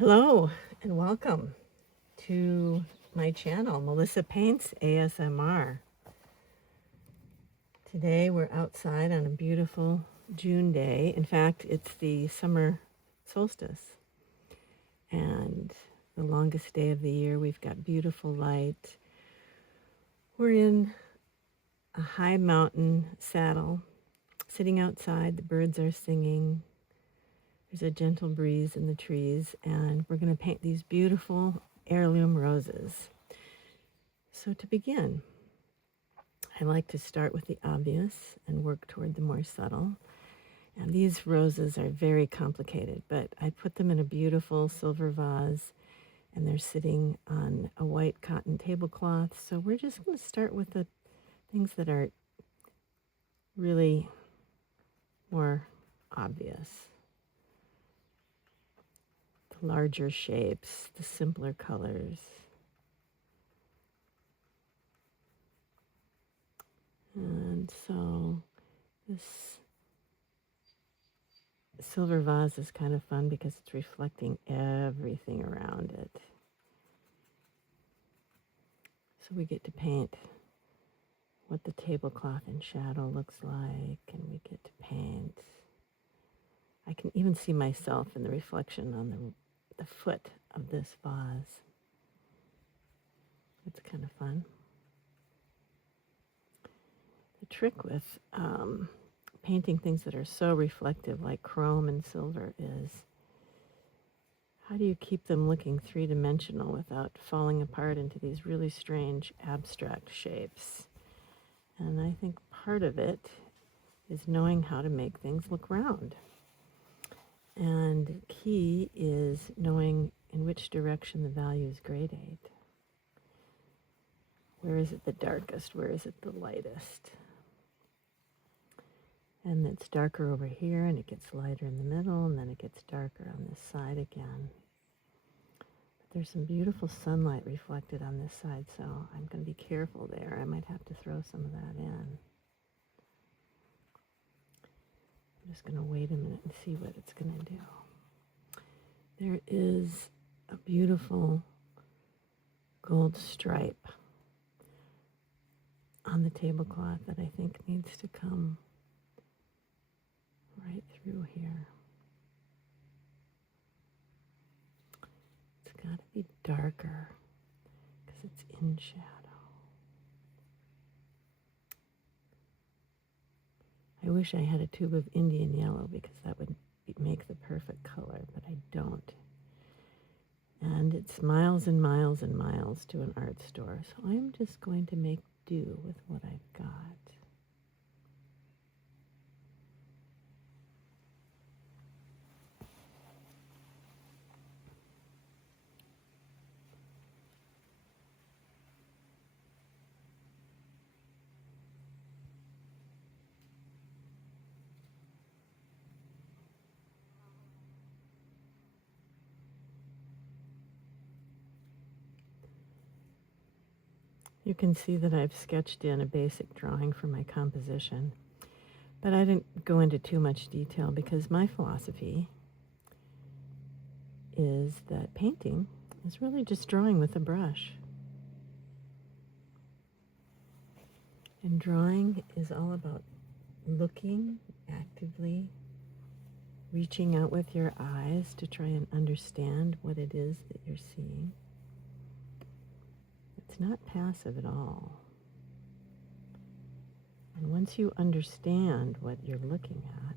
Hello and welcome to my channel, Melissa Paints ASMR. Today we're outside on a beautiful June day. In fact, it's the summer solstice and the longest day of the year. We've got beautiful light. We're in a high mountain saddle, sitting outside. The birds are singing. There's a gentle breeze in the trees, and we're going to paint these beautiful heirloom roses. So to begin, I like to start with the obvious and work toward the more subtle. And these roses are very complicated, but I put them in a beautiful silver vase, and they're sitting on a white cotton tablecloth. So we're just going to start with the things that are really more obvious. The larger shapes, the simpler colors. And so this silver vase is kind of fun because it's reflecting everything around it. So we get to paint what the tablecloth in shadow looks like, and we get to paint. I can even see myself in the reflection on the foot of this vase. It's kind of fun. The trick with painting things that are so reflective like chrome and silver is how do you keep them looking three-dimensional without falling apart into these really strange abstract shapes? And I think part of it is knowing how to make things look round. And key is knowing in which direction the values gradate. Where is it the darkest? Where is it the lightest? And it's darker over here, and it gets lighter in the middle, and then it gets darker on this side again. But there's some beautiful sunlight reflected on this side, so I'm going to be careful there. I might have to throw some of that in. I'm just going to wait a minute and see what it's going to do. There is a beautiful gold stripe on the tablecloth that I think needs to come right through here. It's got to be darker because it's in shadow. I wish I had a tube of Indian yellow because that would make the perfect color, but I don't. And it's miles and miles and miles to an art store, so I'm just going to make do with what I've got. You can see that I've sketched in a basic drawing for my composition, but I didn't go into too much detail because my philosophy is that painting is really just drawing with a brush. And drawing is all about looking actively, reaching out with your eyes to try and understand what it is that you're seeing. It's not passive at all. And once you understand what you're looking at,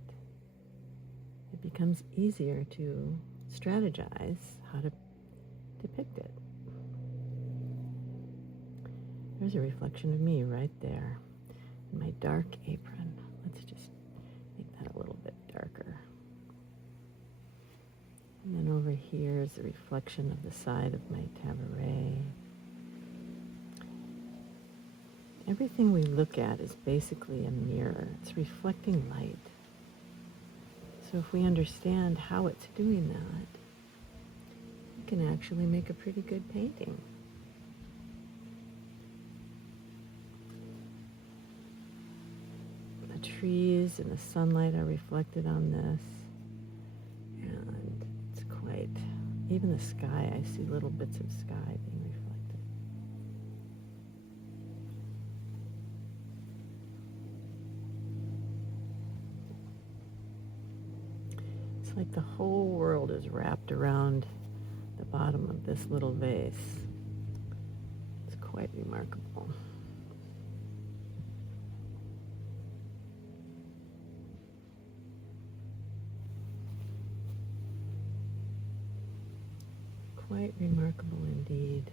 it becomes easier to strategize how to depict it. There's a reflection of me right there in my dark apron. Let's just make that a little bit darker. And then over here is the reflection of the side of my tabouret. Everything we look at is basically a mirror. It's reflecting light. So if we understand how it's doing that, we can actually make a pretty good painting. The trees and the sunlight are reflected on this, and it's quite Even the sky, I see little bits of sky being reflected. It's like the whole world is wrapped around the bottom of this little vase. It's quite remarkable. Quite remarkable indeed.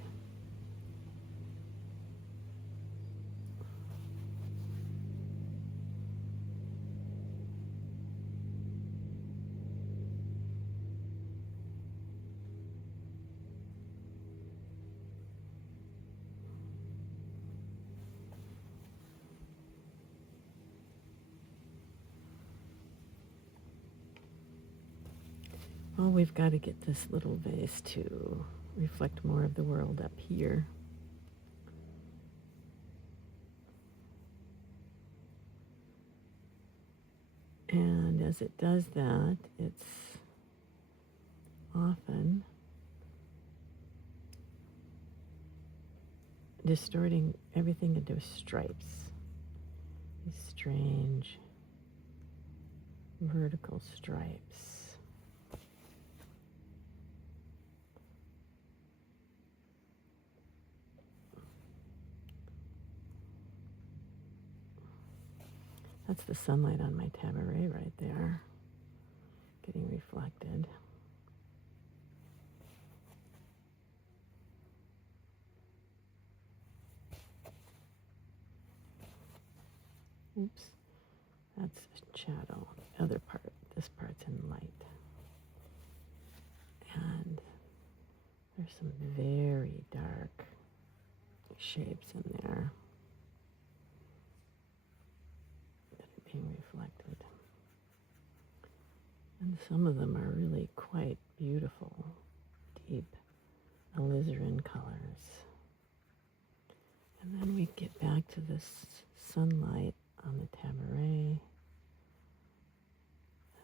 Well, we've got to get this little vase to reflect more of the world up here. And as it does that, it's often distorting everything into stripes. These strange vertical stripes. That's the sunlight on my tabaret right there, getting reflected. Oops, that's shadow. The other part, this part's in light. And there's some very dark shapes in there that are being reflected. And some of them are really quite beautiful, deep alizarin colors. And then we get back to this sunlight on the tabaret.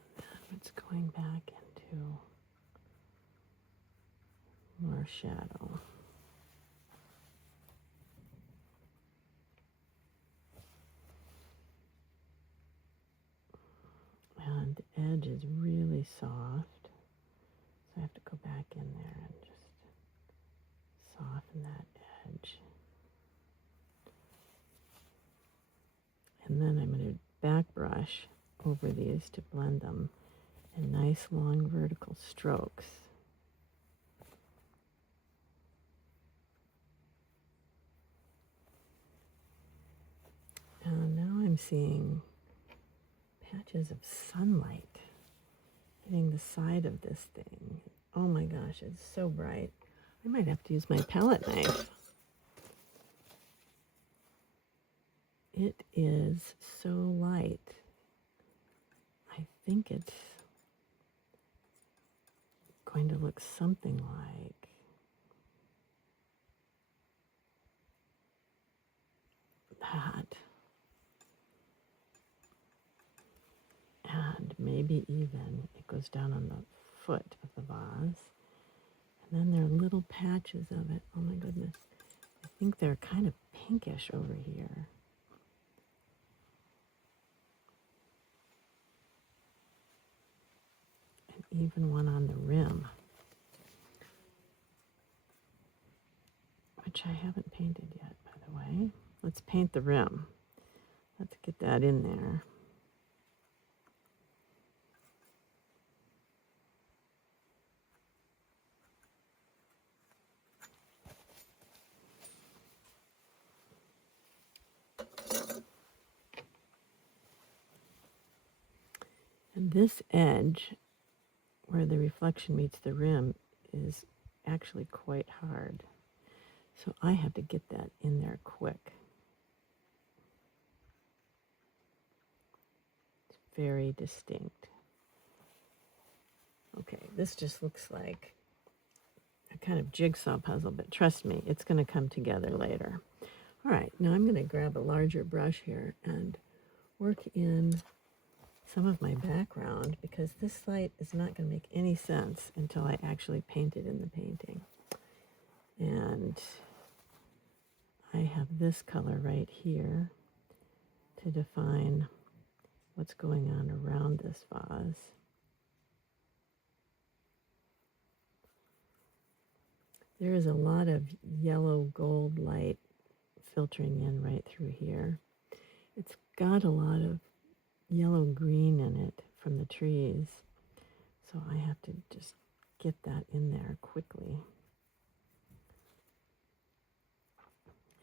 And then it's going back into more shadow. And the edge is really soft, so I have to go back in there and just soften that edge. And then I'm going to back brush over these to blend them in nice long vertical strokes. And now I'm seeing patches of sunlight hitting the side of this thing. Oh my gosh, it's so bright. I might have to use my palette knife. It is so light. I think it's going to look something like that. And maybe even it goes down on the foot of the vase. And then there are little patches of it. Oh my goodness. I think they're kind of pinkish over here. And even one on the rim, which I haven't painted yet, by the way. Let's paint the rim. Let's get that in there. And this edge, where the reflection meets the rim, is actually quite hard. So I have to get that in there quick. It's very distinct. Okay, this just looks like a kind of jigsaw puzzle, but trust me, it's going to come together later. All right, now I'm going to grab a larger brush here and work in some of my background because this light is not going to make any sense until I actually paint it in the painting. And I have this color right here to define what's going on around this vase. There is a lot of yellow gold light filtering in right through here. It's got a lot of yellow green in it from the trees, so I have to just get that in there quickly.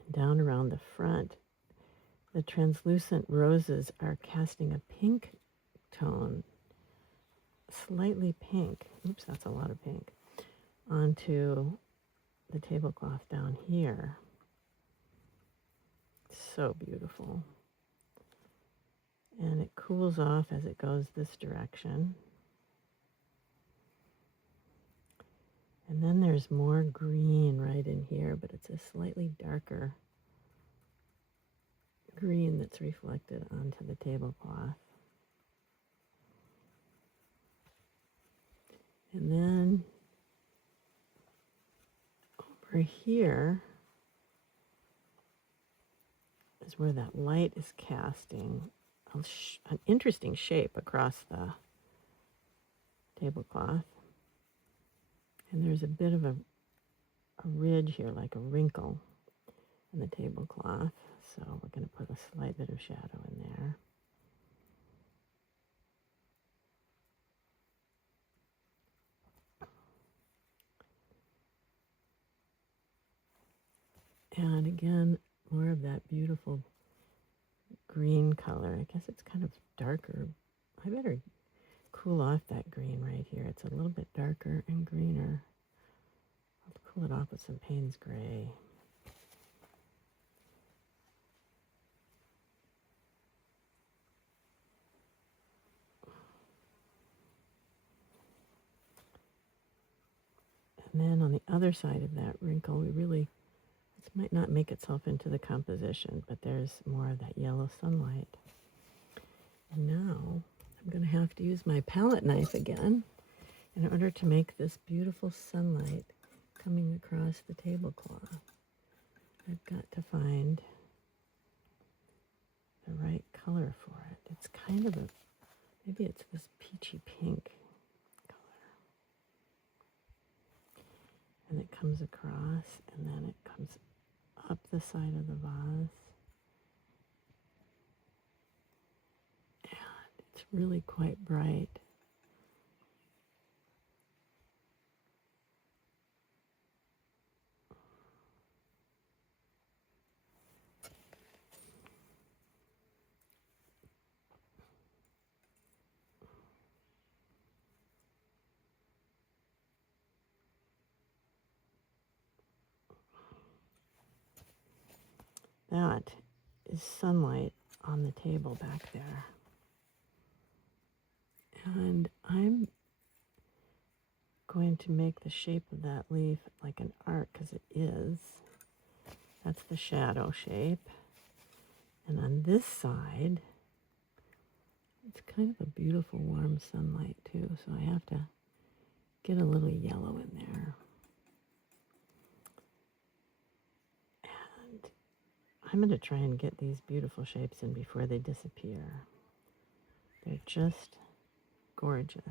And down around the front, the translucent roses are casting a pink tone, slightly pink, oops, that's a lot of pink, onto the tablecloth down here. So beautiful. And it cools off as it goes this direction. And then there's more green right in here, but it's a slightly darker green that's reflected onto the tablecloth. And then over here is where that light is casting an interesting shape across the tablecloth. And there's a bit of a ridge here, like a wrinkle in the tablecloth. So we're going to put a slight bit of shadow in there. And again, more of that beautiful green color. I guess it's kind of darker. I better cool off that green right here. It's a little bit darker and greener. I'll cool it off with some Payne's Gray. And then on the other side of that wrinkle, this might not make itself into the composition, but there's more of that yellow sunlight. And now I'm going to have to use my palette knife again in order to make this beautiful sunlight coming across the tablecloth. I've got to find the right color for it. It's kind of maybe it's this peachy pink color. And it comes across, and then it comes up the side of the vase. And it's really quite bright. That is sunlight on the table back there. And I'm going to make the shape of that leaf like an arc, because it is. That's the shadow shape. And on this side, it's kind of a beautiful warm sunlight too, so I have to get a little yellow in there. And I'm going to try and get these beautiful shapes in before they disappear. They're just gorgeous.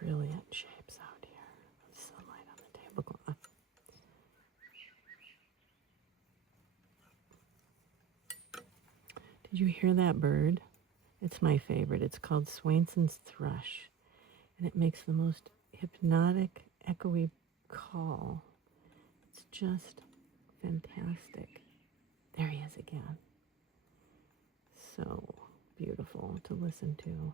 Brilliant shapes out here. Sunlight on the tablecloth. Did you hear that bird? It's my favorite. It's called Swainson's thrush, and it makes the most hypnotic, echoey call. It's just fantastic. There he is again. So beautiful to listen to.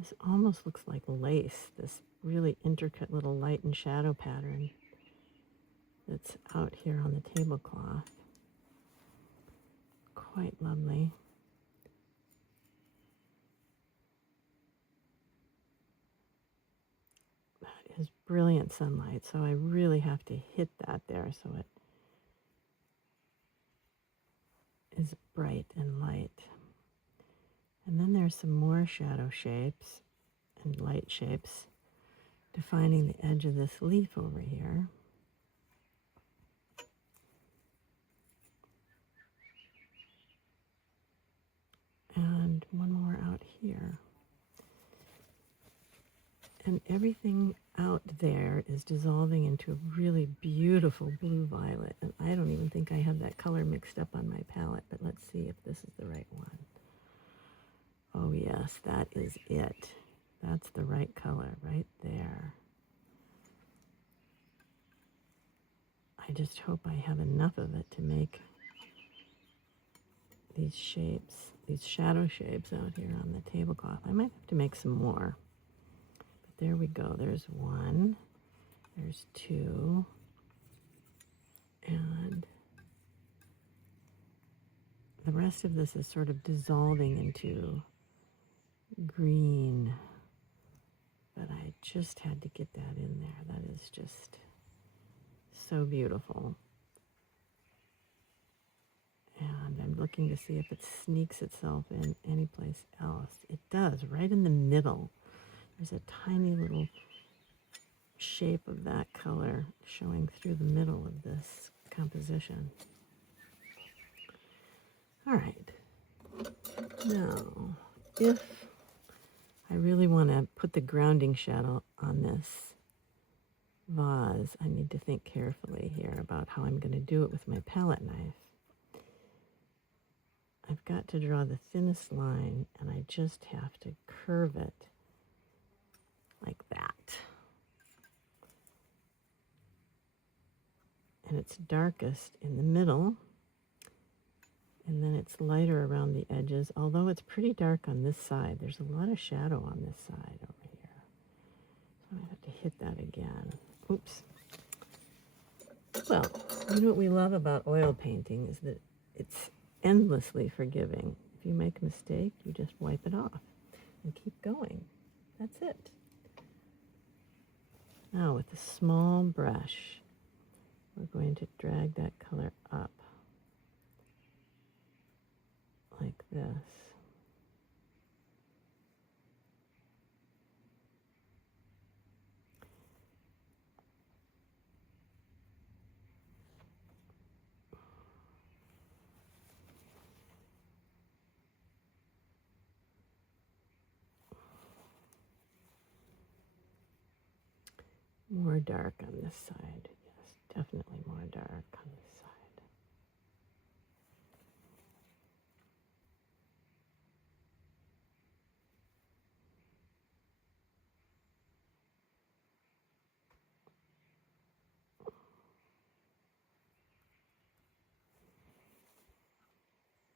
This almost looks like lace, this really intricate little light and shadow pattern that's out here on the tablecloth. Quite lovely. That is brilliant sunlight, so I really have to hit that there so it is bright and light. And then there's some more shadow shapes and light shapes defining the edge of this leaf over here. And one more out here. And everything out there is dissolving into a really beautiful blue violet. And I don't even think I have that color mixed up on my palette, but let's see if this is the right one. Oh yes, that is it. That's the right color right there. I just hope I have enough of it to make these shapes, these shadow shapes out here on the tablecloth. I might have to make some more. But there we go. There's one. There's two. And the rest of this is sort of dissolving into green. But I just had to get that in there. That is just so beautiful. And I'm looking to see if it sneaks itself in any place else. It does, right in the middle. There's a tiny little shape of that color showing through the middle of this composition. All right. Now, if I really want to put the grounding shadow on this vase, I need to think carefully here about how I'm going to do it with my palette knife. I've got to draw the thinnest line, and I just have to curve it like that. And it's darkest in the middle, and then it's lighter around the edges, although it's pretty dark on this side. There's a lot of shadow on this side over here. So I have to hit that again. Oops. Well, you know what we love about oil painting is that it's endlessly forgiving. If you make a mistake, you just wipe it off and keep going. That's it. Now with a small brush, we're going to drag that color up like this. More dark on this side. Yes, definitely more dark on this side.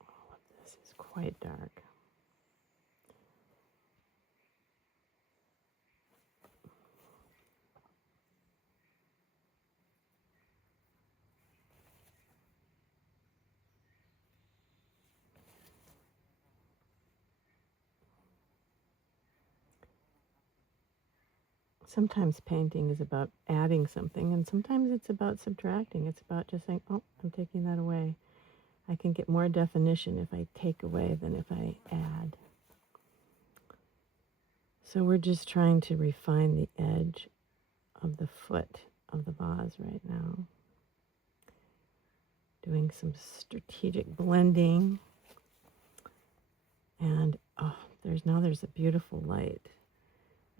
All of this is quite dark. Sometimes painting is about adding something, and sometimes it's about subtracting. It's about just saying, oh, I'm taking that away. I can get more definition if I take away than if I add. So we're just trying to refine the edge of the foot of the vase right now. Doing some strategic blending. And oh, there's a beautiful light.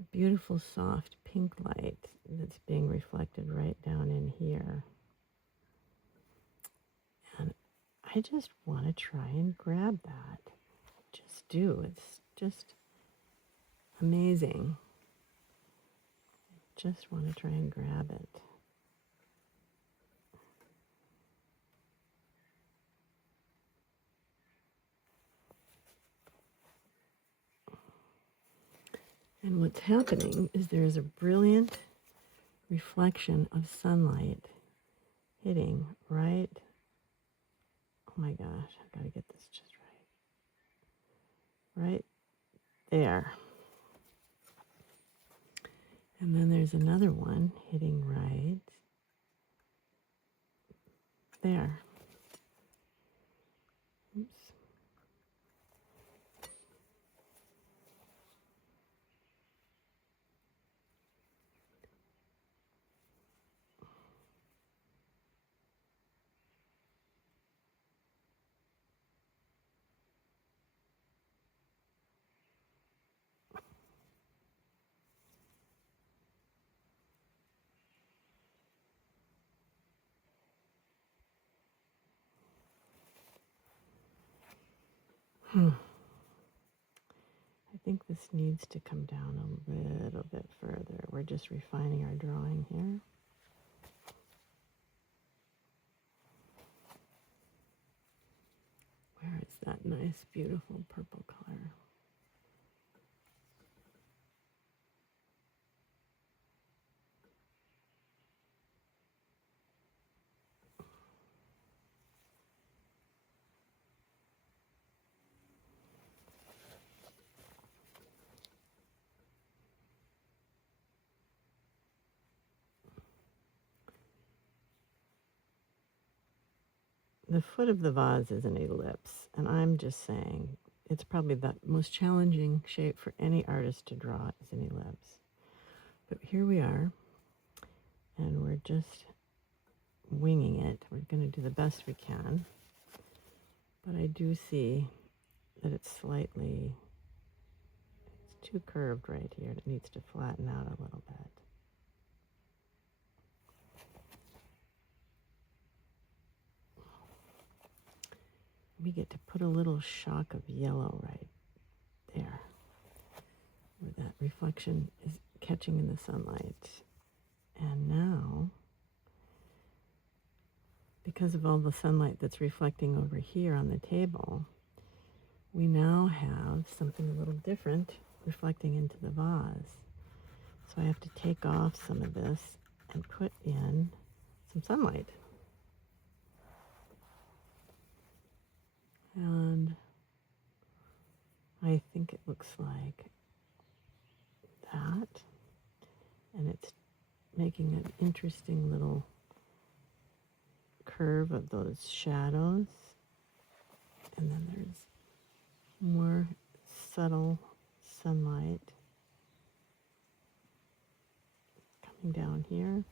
A beautiful soft pink light that's being reflected right down in here. And I just want to try and grab that. I just do. It's just amazing. I just want to try and grab it. And what's happening is there is a brilliant reflection of sunlight hitting right. Oh my gosh, I've got to get this just right. Right there. And then there's another one hitting right there. Oops. I think this needs to come down a little bit further. We're just refining our drawing here. Where is that nice, beautiful purple color? The foot of the vase is an ellipse, and I'm just saying it's probably the most challenging shape for any artist to draw is an ellipse. But here we are, and we're just winging it. We're going to do the best we can. But I do see that it's too curved right here. It needs to flatten out a little bit. We get to put a little shock of yellow right there, where that reflection is catching in the sunlight. And now, because of all the sunlight that's reflecting over here on the table, we now have something a little different reflecting into the vase. So I have to take off some of this and put in some sunlight. And I think it looks like that. And it's making an interesting little curve of those shadows. And then there's more subtle sunlight coming down here.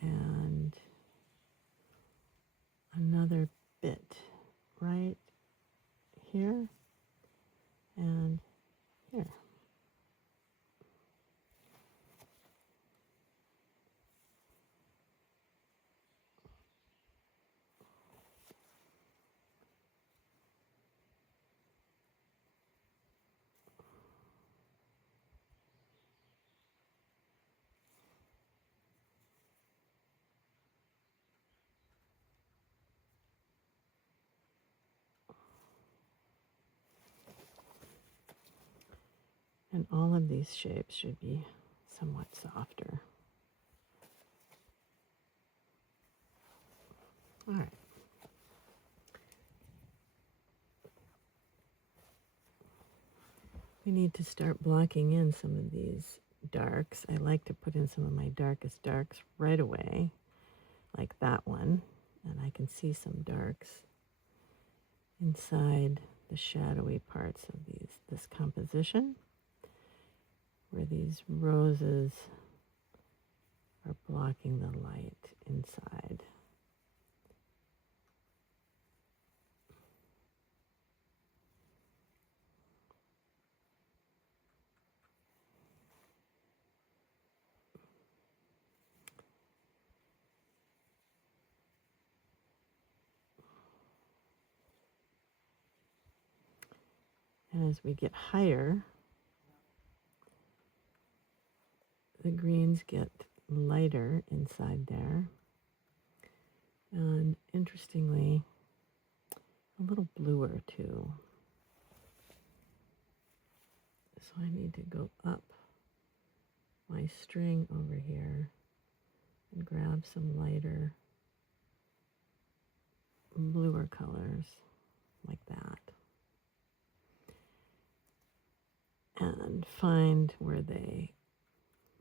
And another bit right here and here. And all of these shapes should be somewhat softer. All right. We need to start blocking in some of these darks. I like to put in some of my darkest darks right away, like that one. And I can see some darks inside the shadowy parts of this composition, where these roses are blocking the light inside. And as we get higher, the greens get lighter inside there. And interestingly, a little bluer too. So I need to go up my string over here and grab some lighter bluer colors like that and find where they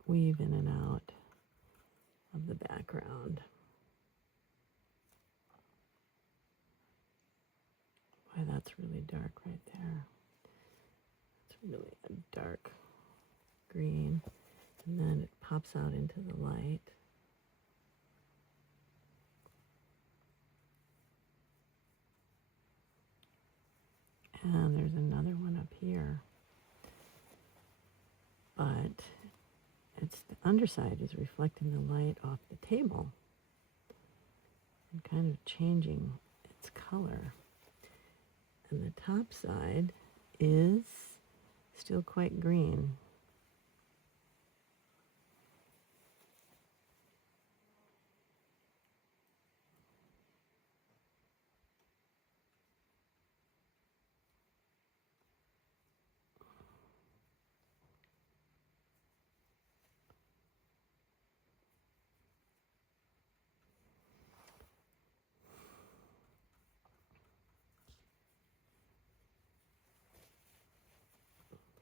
weave in and out of the background. Boy, that's really dark right there. It's really a dark green, and then it pops out into the light. And there's another one up here, but it's the underside is reflecting the light off the table and kind of changing its color. And the top side is still quite green.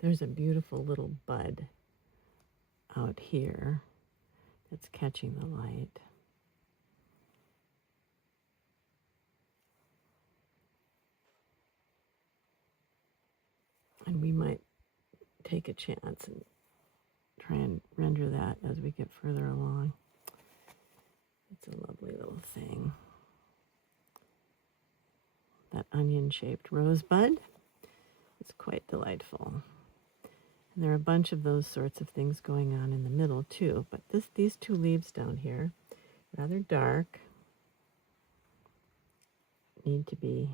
There's a beautiful little bud out here that's catching the light. And we might take a chance and try and render that as we get further along. It's a lovely little thing. That onion-shaped rosebud is quite delightful. And there are a bunch of those sorts of things going on in the middle too, but these two leaves down here, rather dark, need to be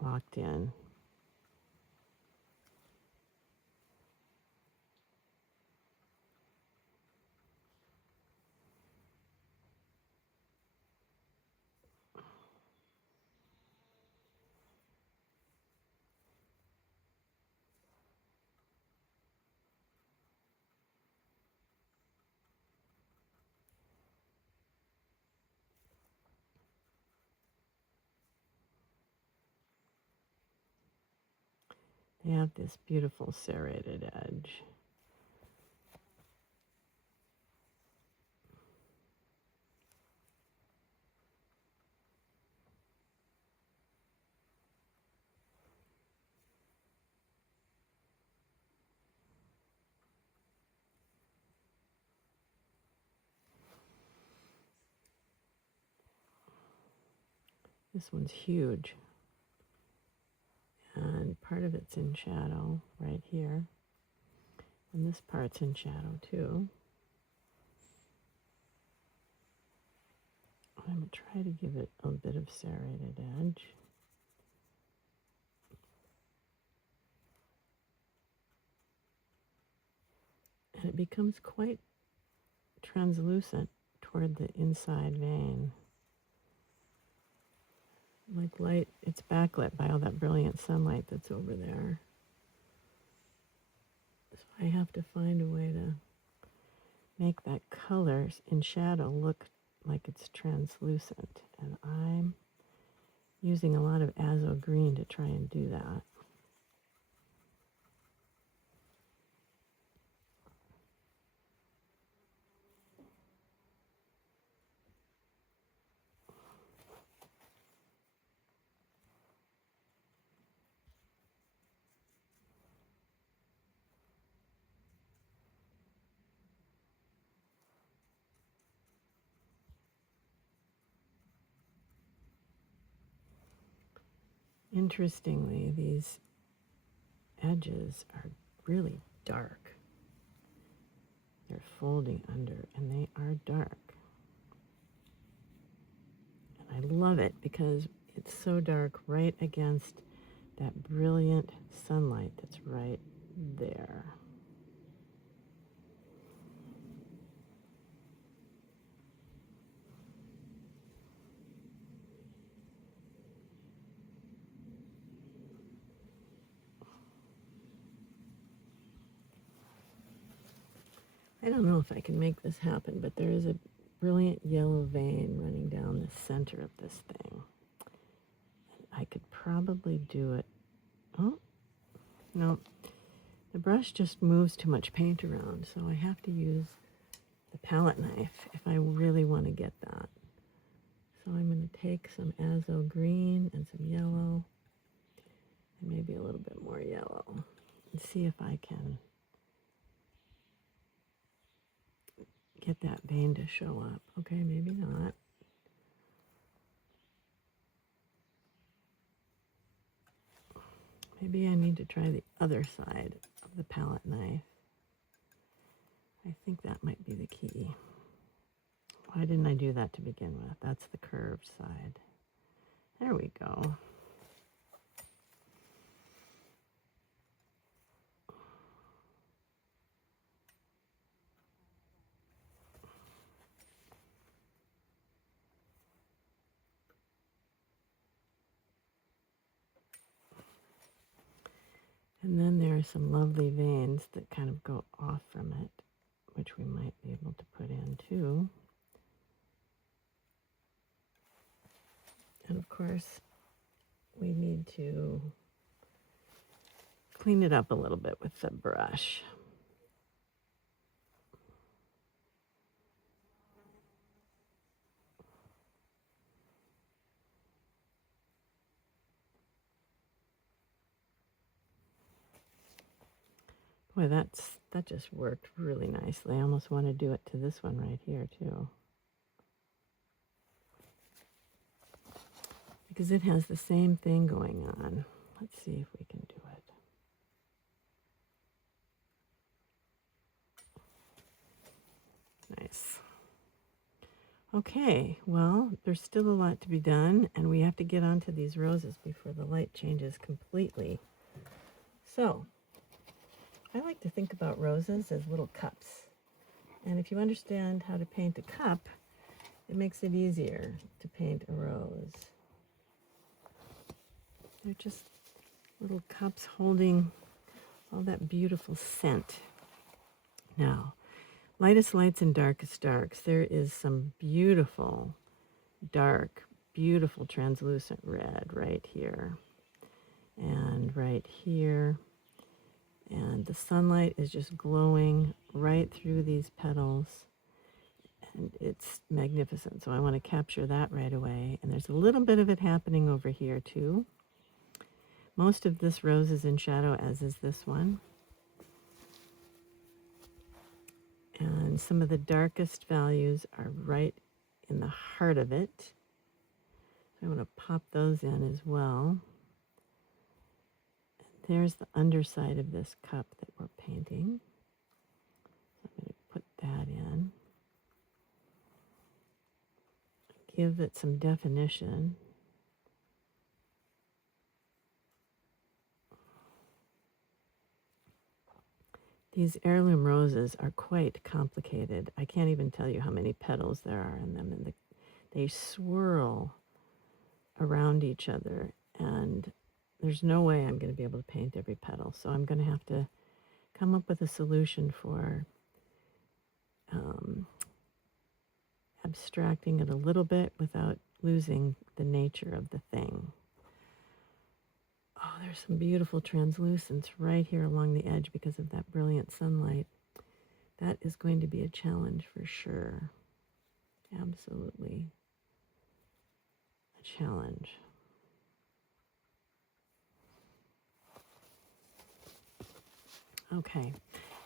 locked in. They have this beautiful serrated edge. This one's huge. And part of it's in shadow right here. And this part's in shadow too. I'm going to try to give it a bit of serrated edge. And it becomes quite translucent toward the inside vein. Like light, it's backlit by all that brilliant sunlight that's over there. So I have to find a way to make that color in shadow look like it's translucent. And I'm using a lot of azo green to try and do that. Interestingly, these edges are really dark. They're folding under and they are dark. And I love it because it's so dark right against that brilliant sunlight that's right there. I don't know if I can make this happen, but there is a brilliant yellow vein running down the center of this thing. I could probably do it. Oh, no. The brush just moves too much paint around, so I have to use the palette knife if I really want to get that. So I'm going to take some azo green and some yellow, and maybe a little bit more yellow, and see if I can get that vein to show up. Okay, maybe not. Maybe I need to try the other side of the palette knife. I think that might be the key. Why didn't I do that to begin with? That's the curved side. There we go. And then there are some lovely veins that kind of go off from it, which we might be able to put in too. And of course, we need to clean it up a little bit with the brush. Boy, that just worked really nicely. I almost want to do it to this one right here too, because it has the same thing going on. Let's see if we can do it. Nice. Okay, well, there's still a lot to be done, and we have to get onto these roses before the light changes completely. So, I like to think about roses as little cups. And if you understand how to paint a cup, it makes it easier to paint a rose. They're just little cups holding all that beautiful scent. Now, lightest lights and darkest darks. There is some beautiful, dark, beautiful translucent red right here. And right here. And the sunlight is just glowing right through these petals. And it's magnificent. So I want to capture that right away. And there's a little bit of it happening over here too. Most of this rose is in shadow, as is this one. And some of the darkest values are right in the heart of it. I want to pop those in as well. There's the underside of this cup that we're painting. So I'm going to put that in. Give it some definition. These heirloom roses are quite complicated. I can't even tell you how many petals there are in them, and they swirl around each other, and there's no way I'm going to be able to paint every petal. So I'm going to have to come up with a solution for abstracting it a little bit without losing the nature of the thing. Oh, there's some beautiful translucence right here along the edge because of that brilliant sunlight. That is going to be a challenge for sure. Absolutely a challenge. Okay,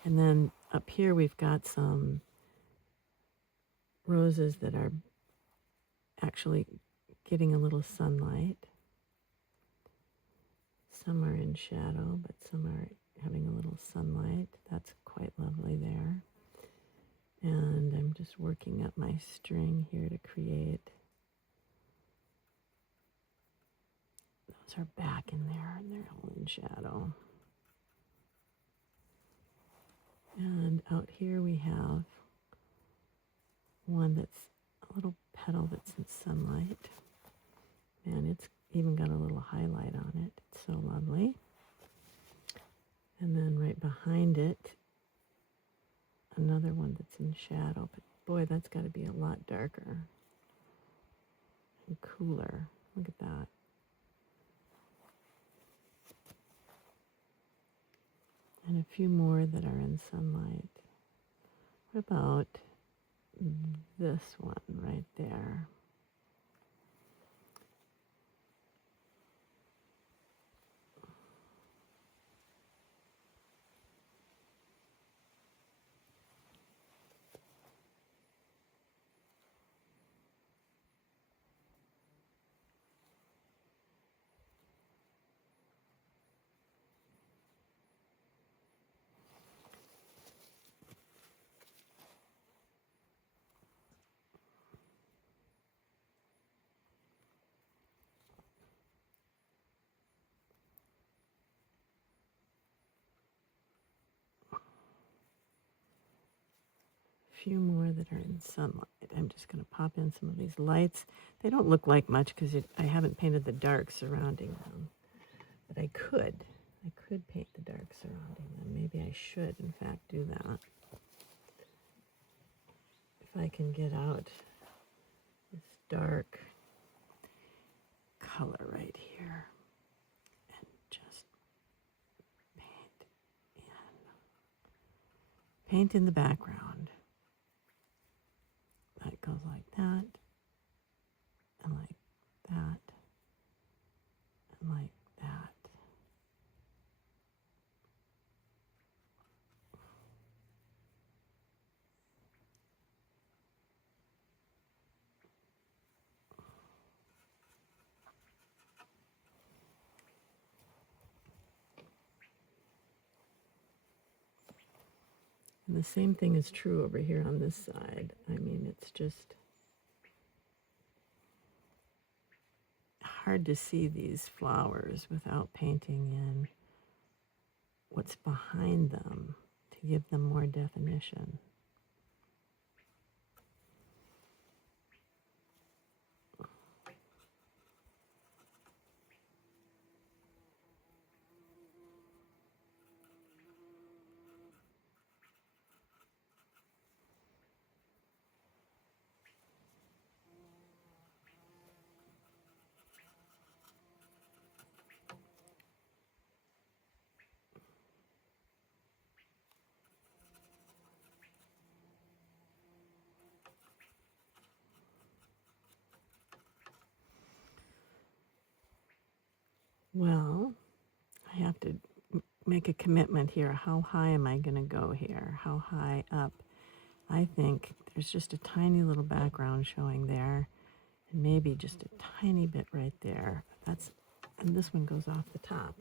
and then up here we've got some roses that are actually getting a little sunlight. Some are in shadow, but some are having a little sunlight. That's quite lovely there. And I'm just working up my string here to create. Those are back in there, and they're all in shadow. And out here we have one that's a little petal that's in sunlight. And it's even got a little highlight on it. It's so lovely. And then right behind it, another one that's in shadow, but boy, that's got to be a lot darker and cooler. Look at that. And a few more that are in sunlight. What about this one right there? Few more that are in sunlight. I'm just going to pop in some of these lights. They don't look like much because I haven't painted the dark surrounding them, but I could paint the dark surrounding them. Maybe I should, in fact, do that. If I can get out this dark color right here and just paint in the background. That goes like that, and like that, and like that. And the same thing is true over here on this side. I mean, it's just hard to see these flowers without painting in what's behind them to give them more definition. Well, I have to make a commitment here. How high am I going to go here? How high up? I think there's just a tiny little background showing there, and maybe just a tiny bit right there. And this one goes off the top.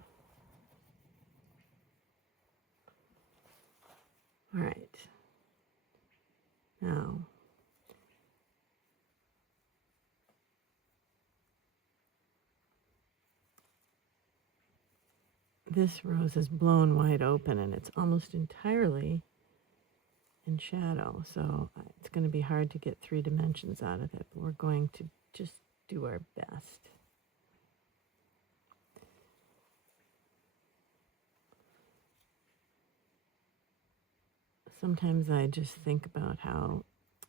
All right. Now, this rose is blown wide open, and it's almost entirely in shadow, so it's going to be hard to get 3 dimensions out of it, but we're going to just do our best. Sometimes I just think about how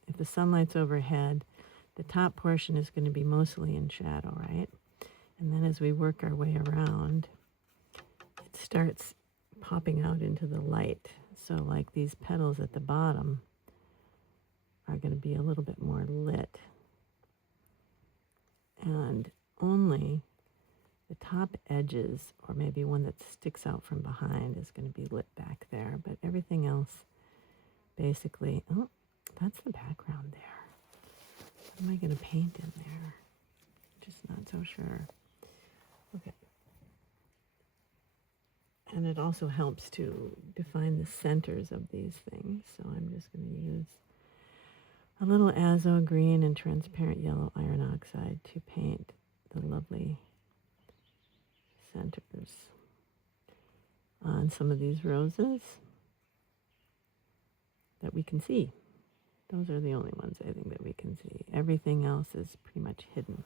if the sunlight's overhead, the top portion is going to be mostly in shadow, right? And then as we work our way around, it starts popping out into the light. So like these petals at the bottom are going to be a little bit more lit. And only the top edges, or maybe one that sticks out from behind, is going to be lit back there. But everything else, basically, oh, that's the background there. What am I going to paint in there? Just not so sure. Okay. And it also helps to define the centers of these things. So I'm just going to use a little azo green and transparent yellow iron oxide to paint the lovely centers on some of these roses that we can see. Those are the only ones I think that we can see. Everything else is pretty much hidden.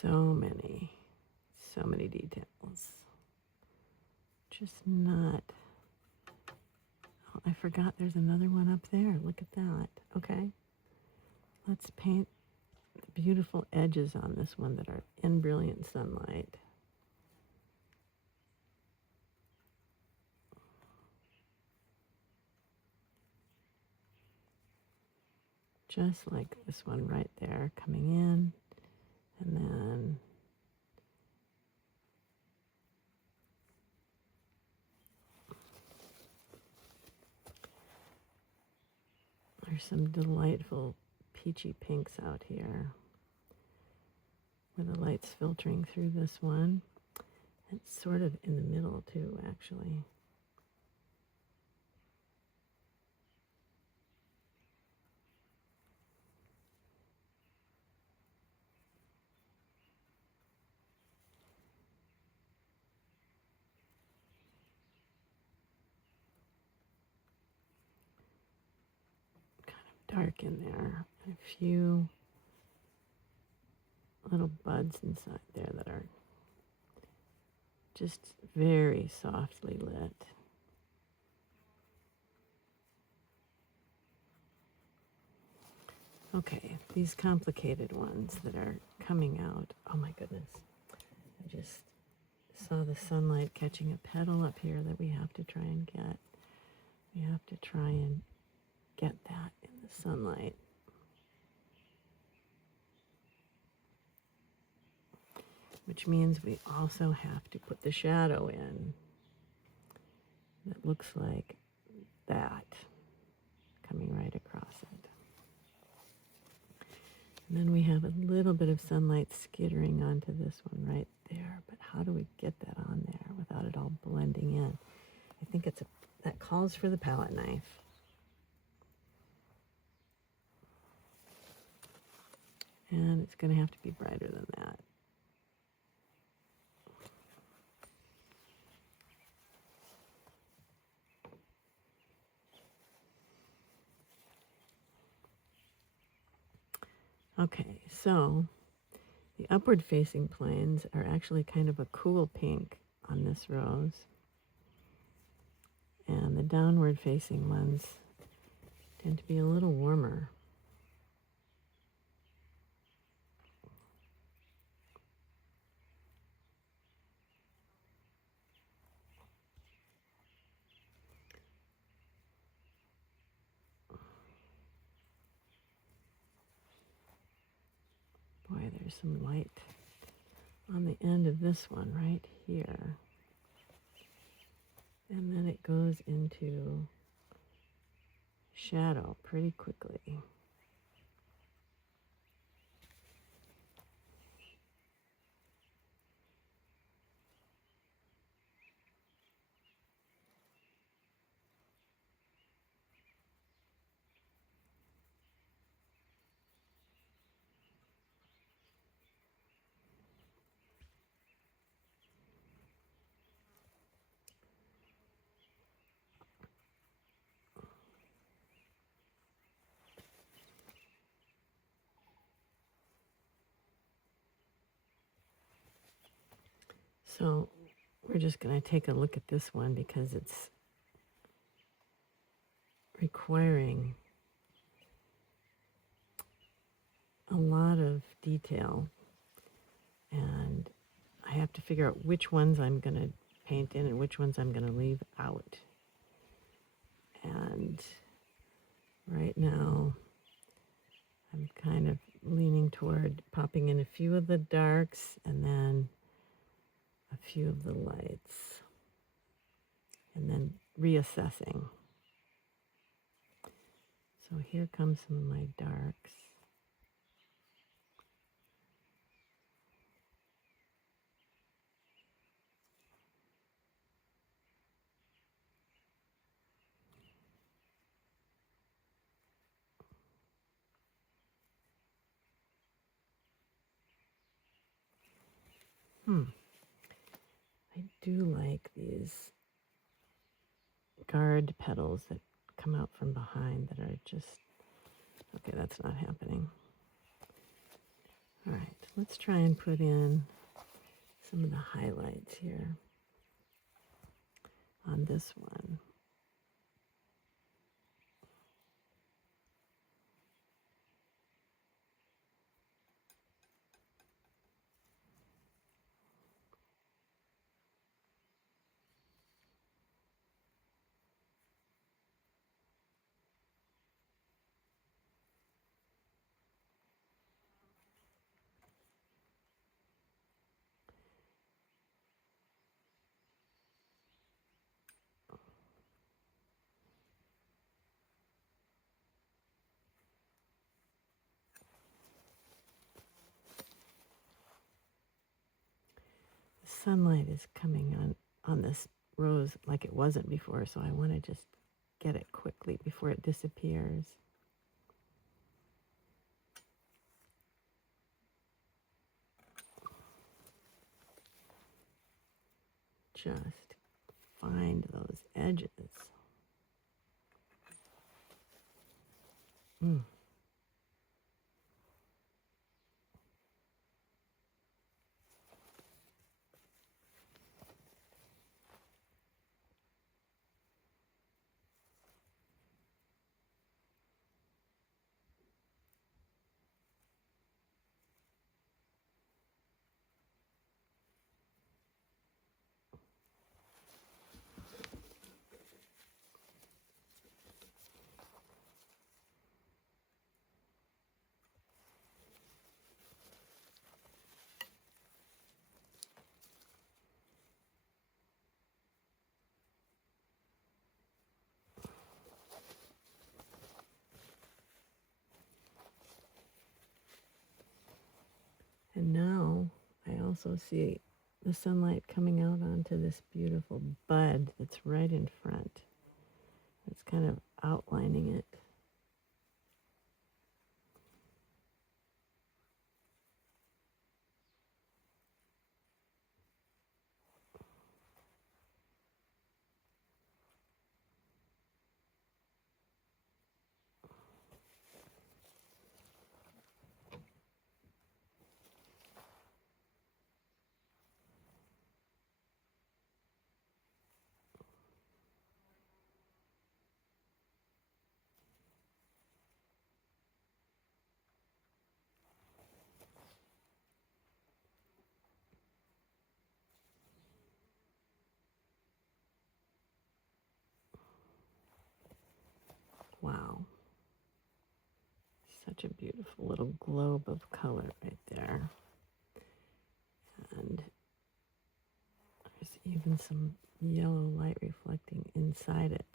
so many details. Just not. Oh, I forgot there's another one up there. Look at that. Okay. Let's paint the beautiful edges on this one that are in brilliant sunlight. Just like this one right there coming in, and then there's some delightful peachy pinks out here where the light's filtering through this one. It's sort of in the middle too, actually. Dark in there, and a few little buds inside there that are just very softly lit. Okay, these complicated ones that are coming out. Oh my goodness. I just saw the sunlight catching a petal up here that we have to try and get. We have to try and get that in the sunlight. Which means we also have to put the shadow in that looks like that coming right across it. And then we have a little bit of sunlight skittering onto this one right there. But how do we get that on there without it all blending in? I think that calls for the palette knife. And it's going to have to be brighter than that. Okay, so the upward facing planes are actually kind of a cool pink on this rose. And the downward facing ones tend to be a little warmer. Boy, there's some light on the end of this one right here. And then it goes into shadow pretty quickly. So we're just going to take a look at this one because it's requiring a lot of detail, and I have to figure out which ones I'm going to paint in and which ones I'm going to leave out. And right now I'm kind of leaning toward popping in a few of the darks and then a few of the lights, and then reassessing. So here comes some of my darks. I do like these guard petals that come out from behind that are just, okay, that's not happening. All right, let's try and put in some of the highlights here on this one. The sunlight is coming on this rose like it wasn't before, so I want to just get it quickly before it disappears. Just find those edges. Mm. And now I also see the sunlight coming out onto this beautiful bud that's right in front. It's kind of outlining it. Wow. Such a beautiful little globe of color right there. And there's even some yellow light reflecting inside it.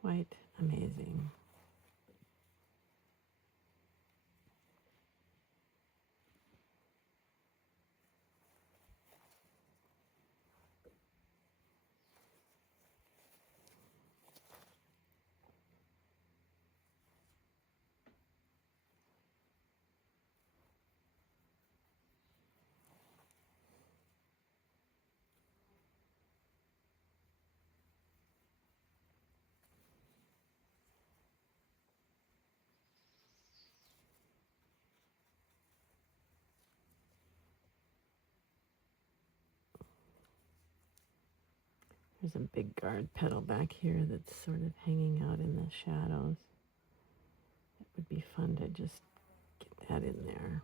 Quite amazing. There's a big guard petal back here that's sort of hanging out in the shadows. It would be fun to just get that in there.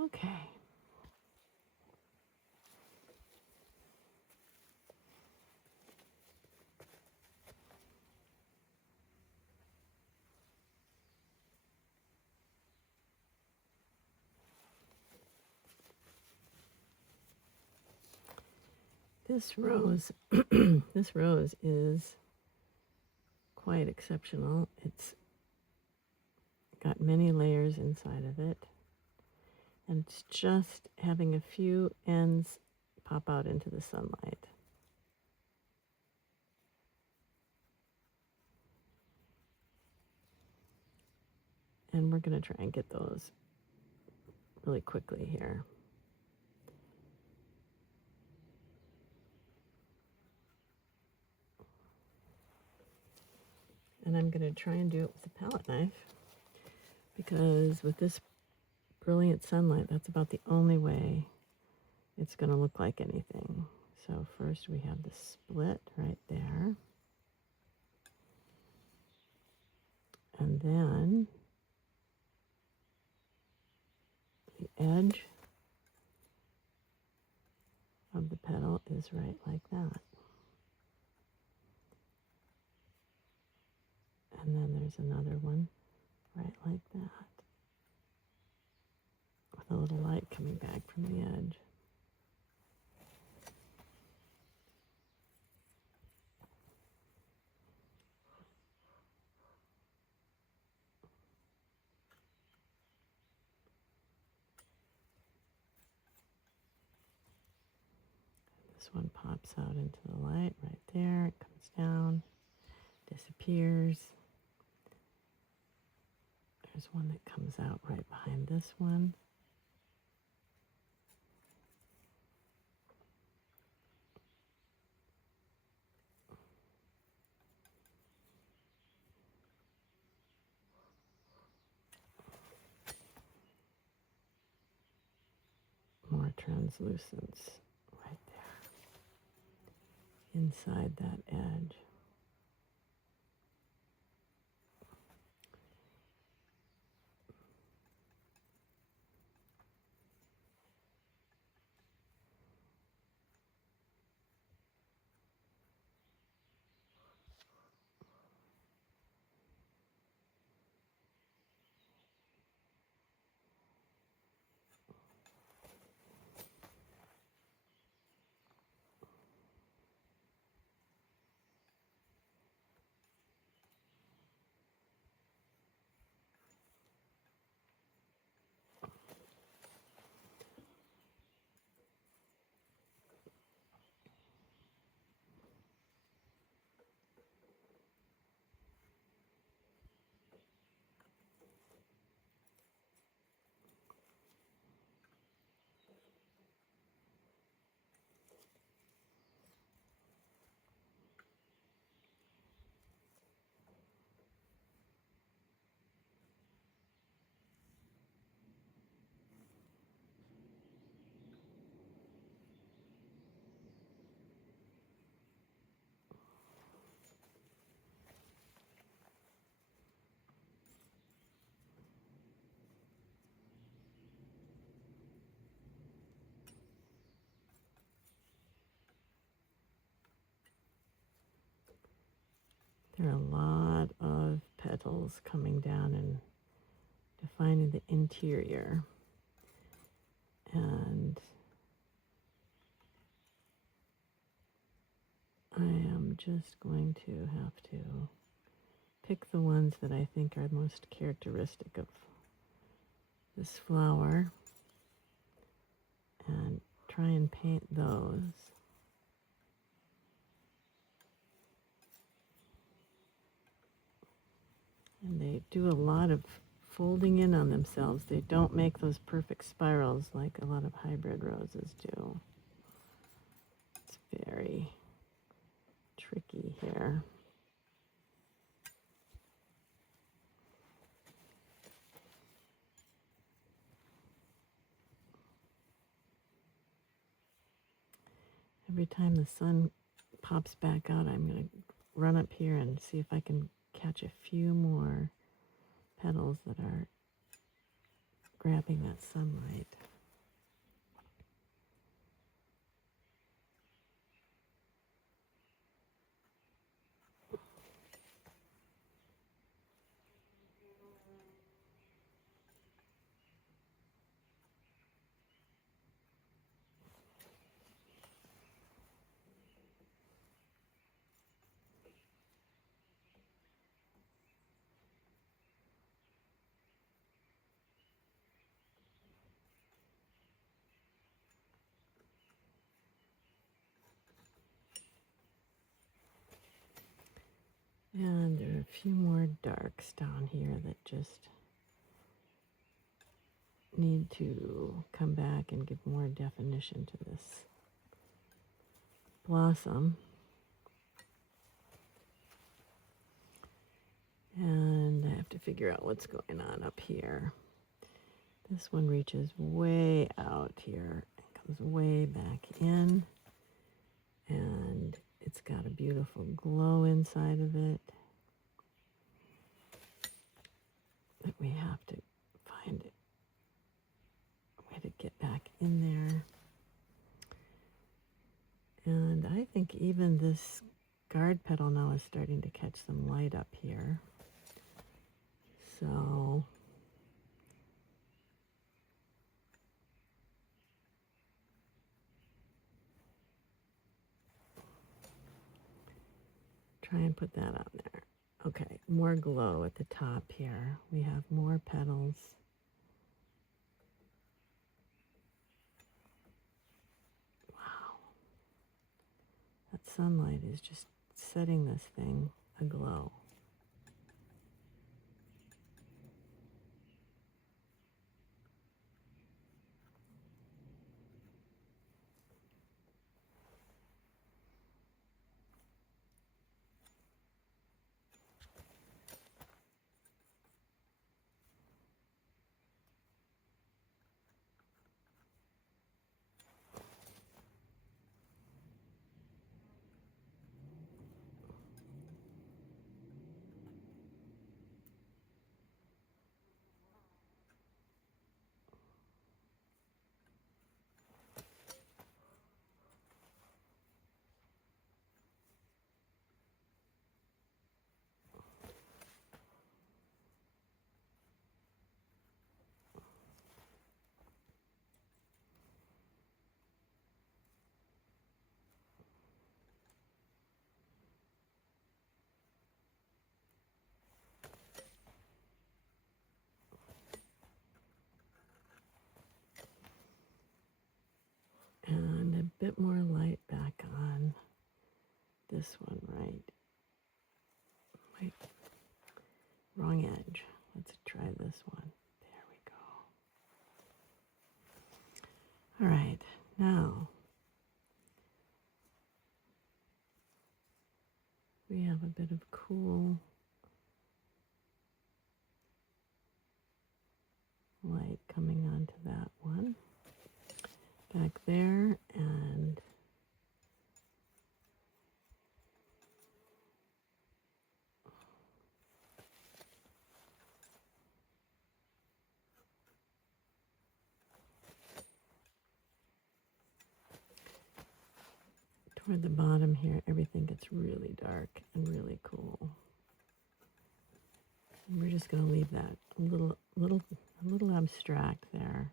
Okay. This rose, this rose is quite exceptional. It's got many layers inside of it, and it's just having a few ends pop out into the sunlight. And we're going to try and get those really quickly here. And I'm going to try and do it with a palette knife, because with this brilliant sunlight, that's about the only way it's going to look like anything. So first we have the split right there. And then the edge of the petal is right like that. And then there's another one right like that, with a little light coming back from the edge. This one pops out into the light right there. It comes down, disappears. There's one that comes out right behind this one. More translucence right there, inside that edge. There are a lot of petals coming down and defining the interior. And I am just going to have to pick the ones that I think are most characteristic of this flower and try and paint those. And they do a lot of folding in on themselves. They don't make those perfect spirals like a lot of hybrid roses do. It's very tricky here. Every time the sun pops back out, I'm going to run up here and see if I can catch a few more petals that are grabbing that sunlight. And there are a few more darks down here that just need to come back and give more definition to this blossom. And I have to figure out what's going on up here. This one reaches way out here and comes way back in. And it's got a beautiful glow inside of it that we have to find a way to get back in there. And I think even this guard petal now is starting to catch some light up here. So try and put that on there. Okay, more glow at the top here. We have more petals. Wow. That sunlight is just setting this thing aglow. And a bit more light back on this one, right? Wait, wrong edge. Let's try this one. There we go. All right, now we have a bit of cool light coming onto that one. Back there, and toward the bottom here, everything gets really dark and really cool. And we're just going to leave that a little abstract there.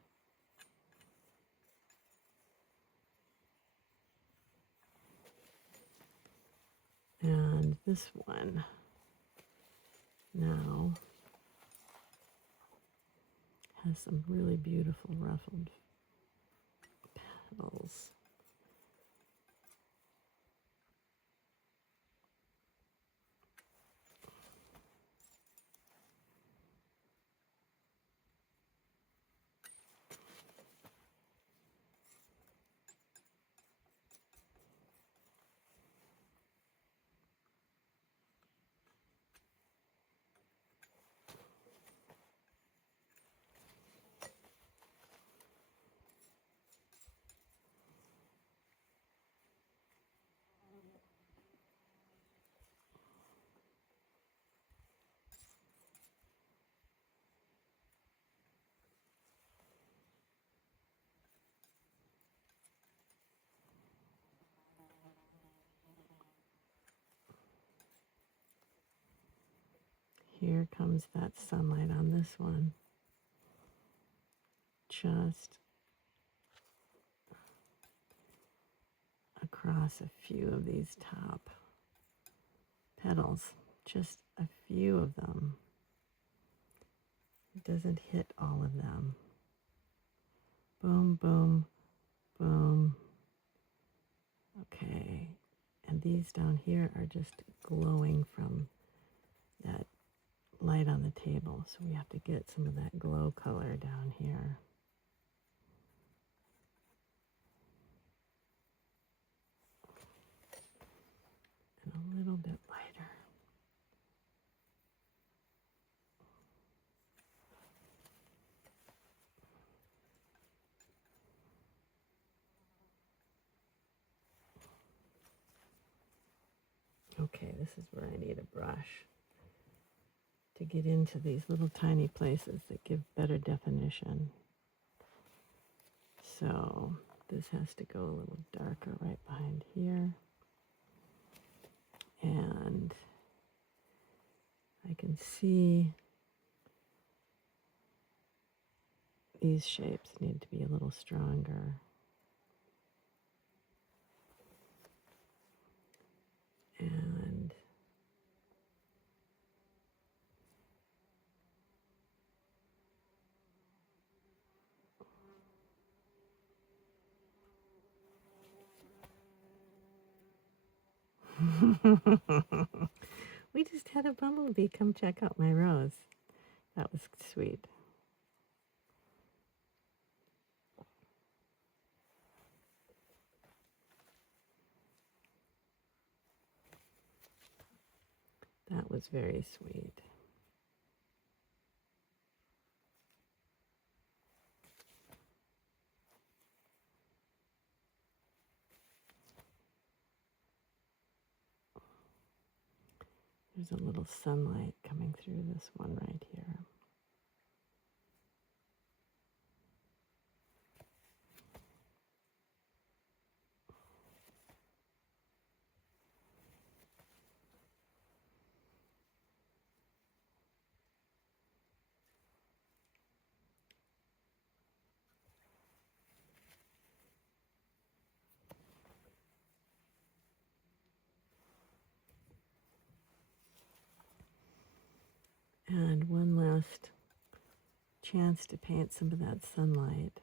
This one now has some really beautiful ruffled petals. Here comes that sunlight on this one. Just across a few of these top petals. Just a few of them. It doesn't hit all of them. Boom, boom, boom. Okay. And these down here are just glowing from that light on the table. So we have to get some of that glow color down here. And a little bit lighter. Okay, this is where I need a brush to get into these little tiny places that give better definition. So this has to go a little darker right behind here. And I can see these shapes need to be a little stronger. And we just had a bumblebee come check out my rose. That was sweet. That was very sweet. There's a little sunlight coming through this one right here. And one last chance to paint some of that sunlight.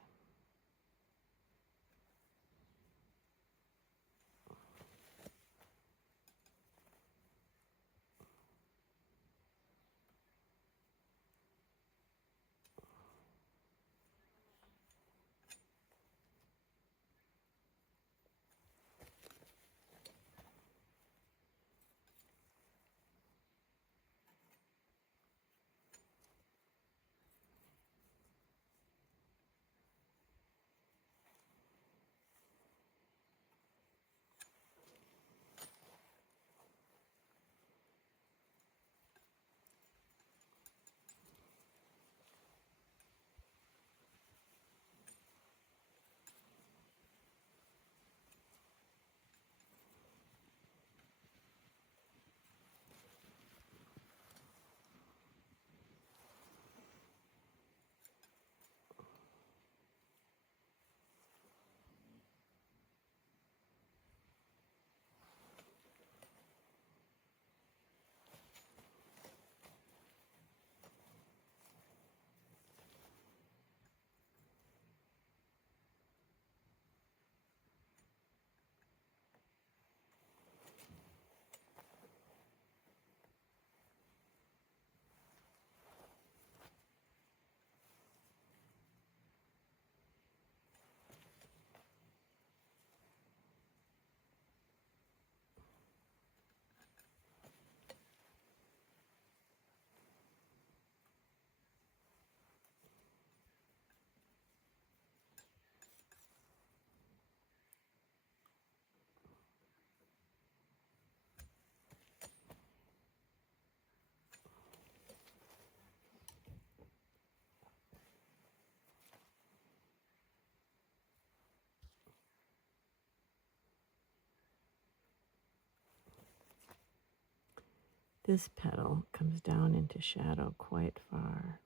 this petal comes down into shadow quite far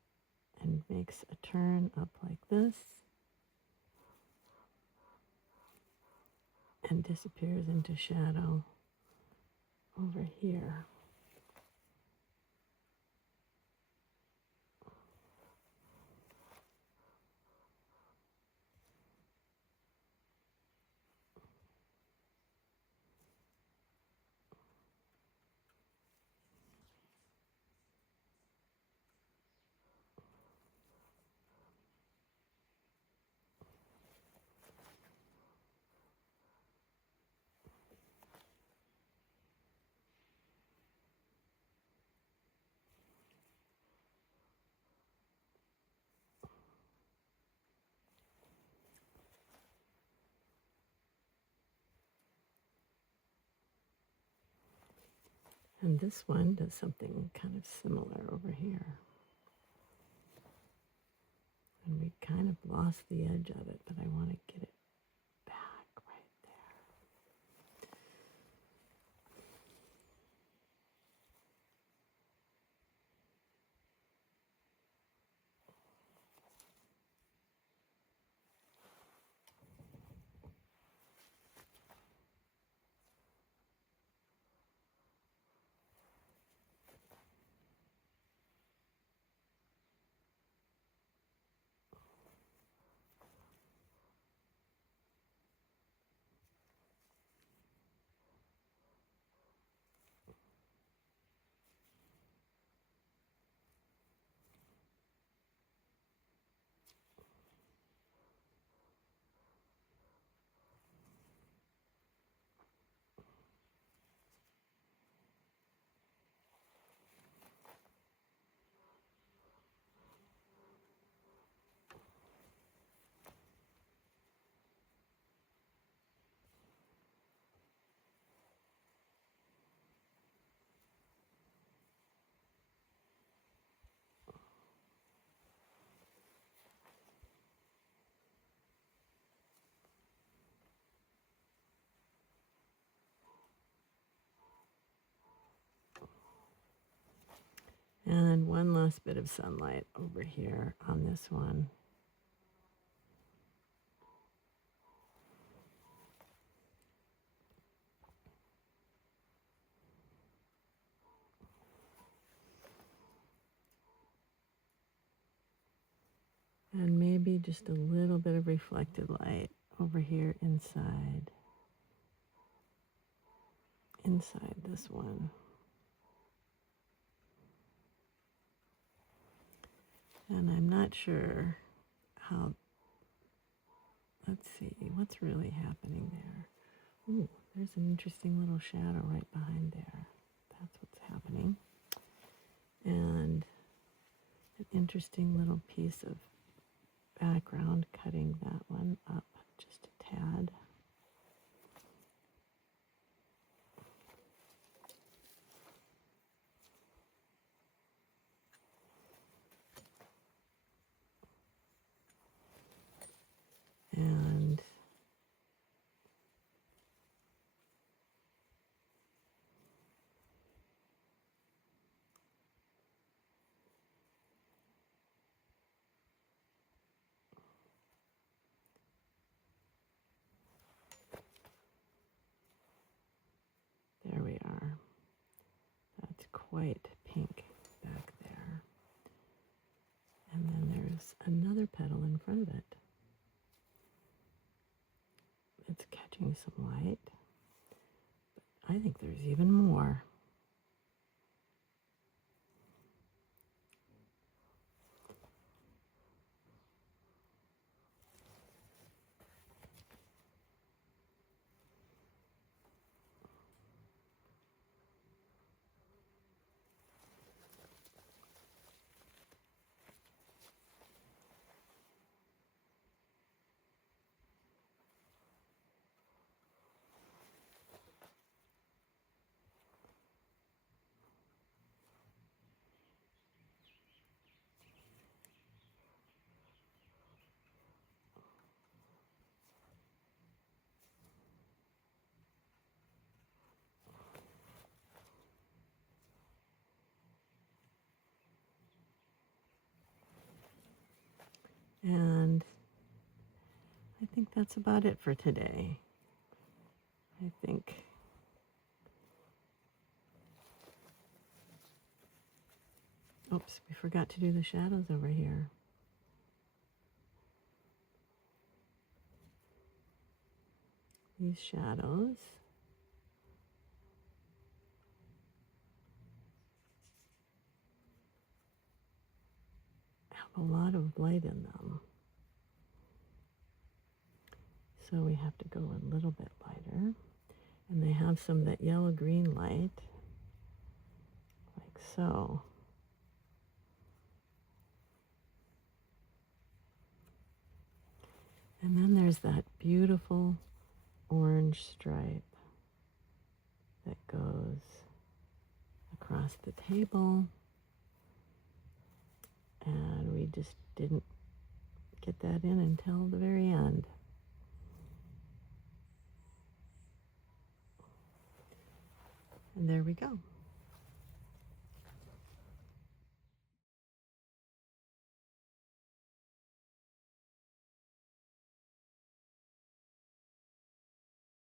and makes a turn up like this and disappears into shadow over here. And this one does something kind of similar over here. And we kind of lost the edge of it, but I want to get it back right there. And one last bit of sunlight over here on this one. And maybe just a little bit of reflected light over here inside this one. And I'm not sure how, let's see, what's really happening there. Ooh, there's an interesting little shadow right behind there. That's what's happening. And an interesting little piece of background cutting that one up just a tad. And there we are. That's quite pink back there. And then there's another petal in front of it. It's catching some light. But I think there's even more. And I think that's about it for today. I think oops, we forgot to do the shadows over here. These shadows have a lot of light in them. So we have to go a little bit lighter. And they have some of that yellow-green light, like so. And then there's that beautiful orange stripe that goes across the table. And we just didn't get that in until the very end. And there we go.